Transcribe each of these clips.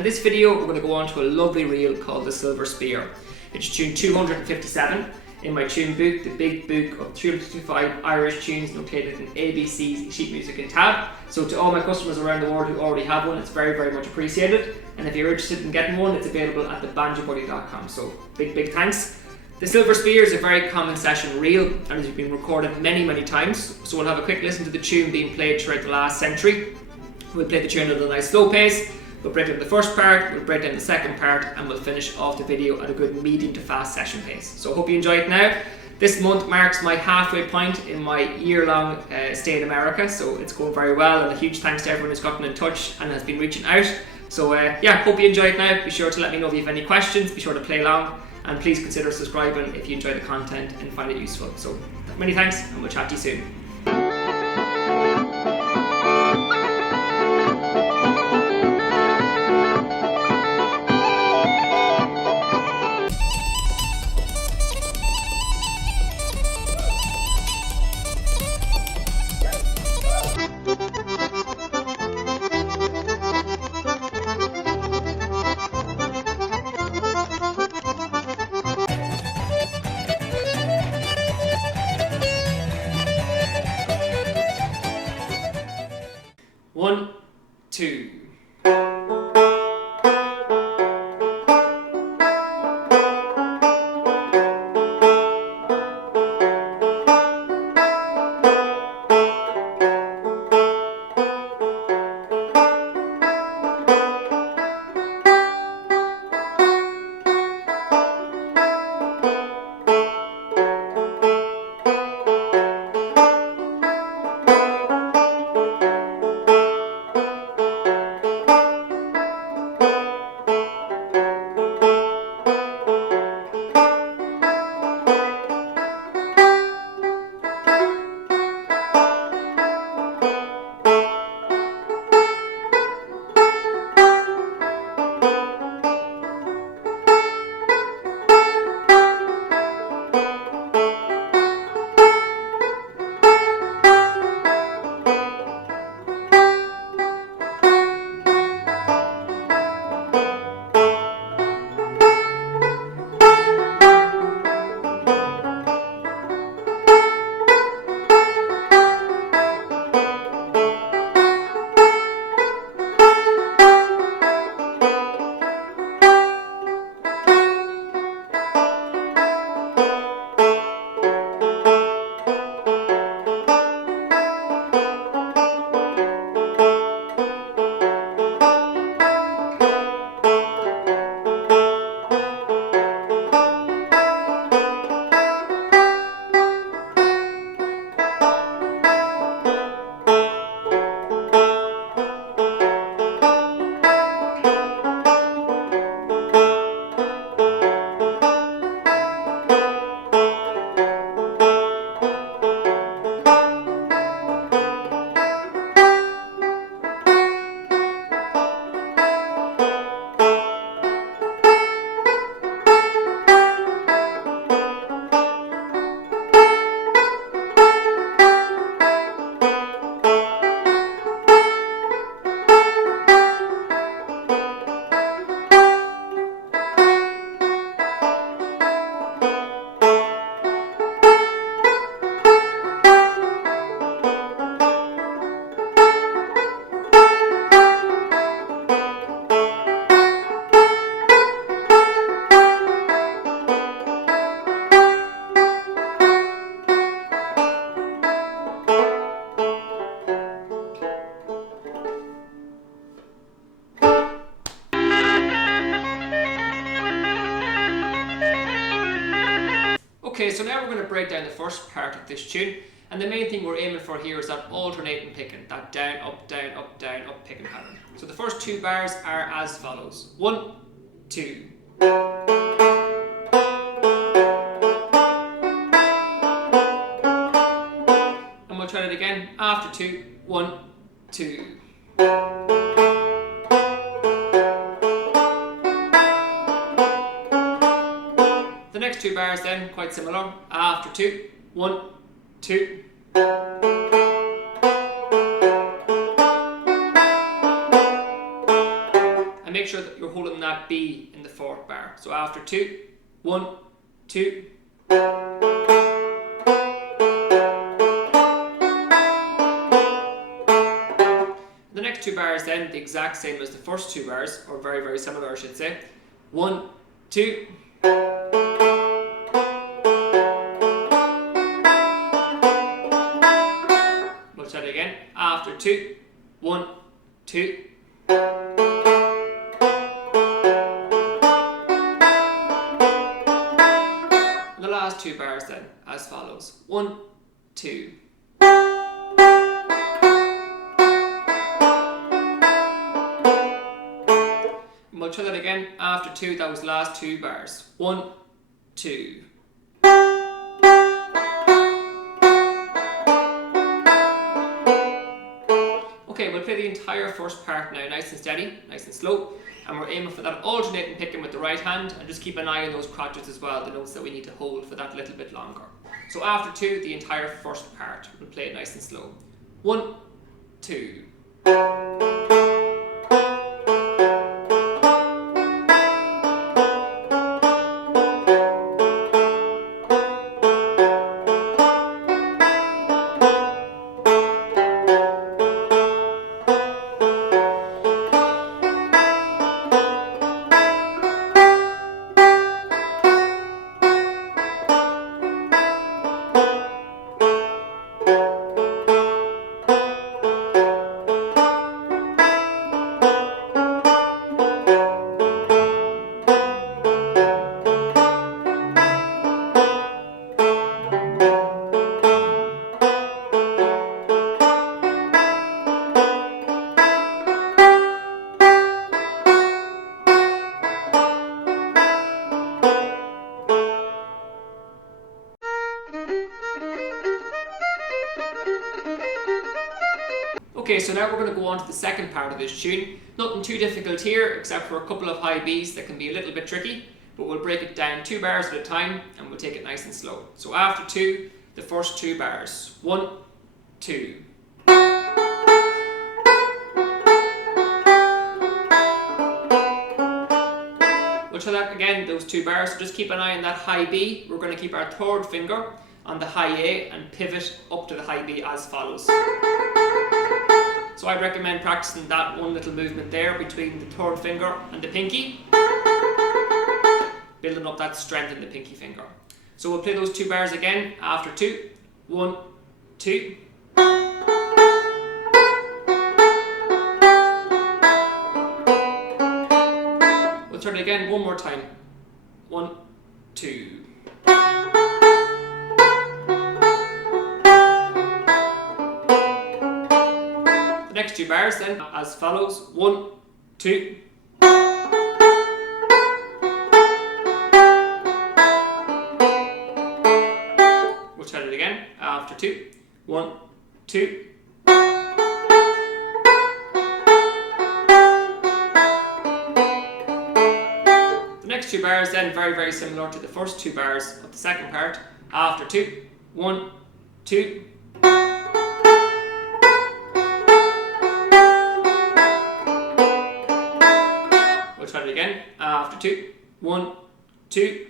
in this video we're going to go on to a lovely reel called the Silver Spear. It's tune 257 in my tune book, the big book of 365 Irish tunes located in ABC's sheet music and tab. So to all my customers around the world who already have one, it's very, very much appreciated. And if you're interested in getting one, it's available at thebanjobuddy.com. So big thanks. The Silver Spear is a very common session reel and has been recorded many times. So we'll have a quick listen to the tune being played throughout the last century. We'll play the tune at a nice slow pace. We'll break down the first part, we'll break down the second part, and we'll finish off the video at a good medium to fast session pace. So I hope you enjoy it now. This month marks my halfway point in my year-long stay in America, so it's going very well, and a huge thanks to everyone who's gotten in touch and has been reaching out. So yeah, hope you enjoy it now. Be sure to let me know if you have any questions, be sure to play along, and please consider subscribing if you enjoy the content and find it useful. So many thanks, and we'll chat to you soon. One, two. Okay, so now we're going to break down the first part of this tune, and the main thing we're aiming for here is that alternating picking, that down, up, picking pattern. So the first two bars are as follows. 1, 2. And we'll try it again after 2. 1, 2. The next two bars then, quite similar, after 2, 1, 2. And make sure that you're holding that B in the fourth bar. So after 2, 1, 2. The next 2 bars then, the exact same as the first 2 bars, or very, very similar I should say. 1, 2. We'll try it again. After 2, 1, 2. And the last 2 bars then, as follows. 1, 2. We'll try that again. After 2, those last 2 bars. 1, 2. Okay, we'll play the entire first part now, nice and steady, nice and slow. And we're aiming for that alternating picking with the right hand, and just keep an eye on those crotchets as well, the notes that we need to hold for that little bit longer. So after 2, the entire first part. We'll play it nice and slow. 1, 2. Okay, so now we're going to go on to the second part of this tune. Nothing too difficult here, except for a couple of high Bs that can be a little bit tricky, but we'll break it down 2 bars at a time, and we'll take it nice and slow. So after 2, the first 2 bars. 1, 2. We'll try that again, those 2 bars, so just keep an eye on that high B. We're going to keep our third finger on the high A and pivot up to the high B as follows. So I recommend practicing that one little movement there between the third finger and the pinky, building up that strength in the pinky finger. So we'll play those 2 bars again after 2. 1, 2. We'll try it again one more time. 1, 2. Next 2 bars then as follows. 1, 2. We'll try it again after 2. 1, 2. The next 2 bars then very, very similar to the first 2 bars of the second part. After 2. 1, 2. Try it again after 2. 1, 2.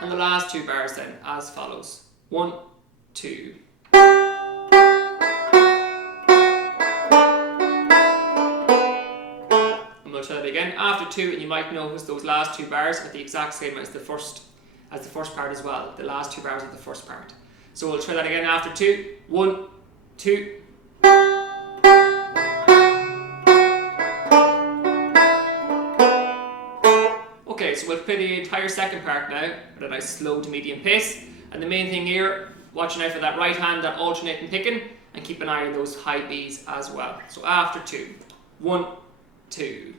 And the last 2 bars then as follows. 1, 2. And we'll try it again after 2, and you might notice those last 2 bars are the exact same as the first part as well. The last 2 bars of the first part. So we'll try that again after 2. 1, 2. Okay, so we'll play the entire second part now at a nice slow to medium pace. And the main thing here, watching out for that right hand, that alternating picking, and keep an eye on those high Bs as well. So after 2. 1, 2.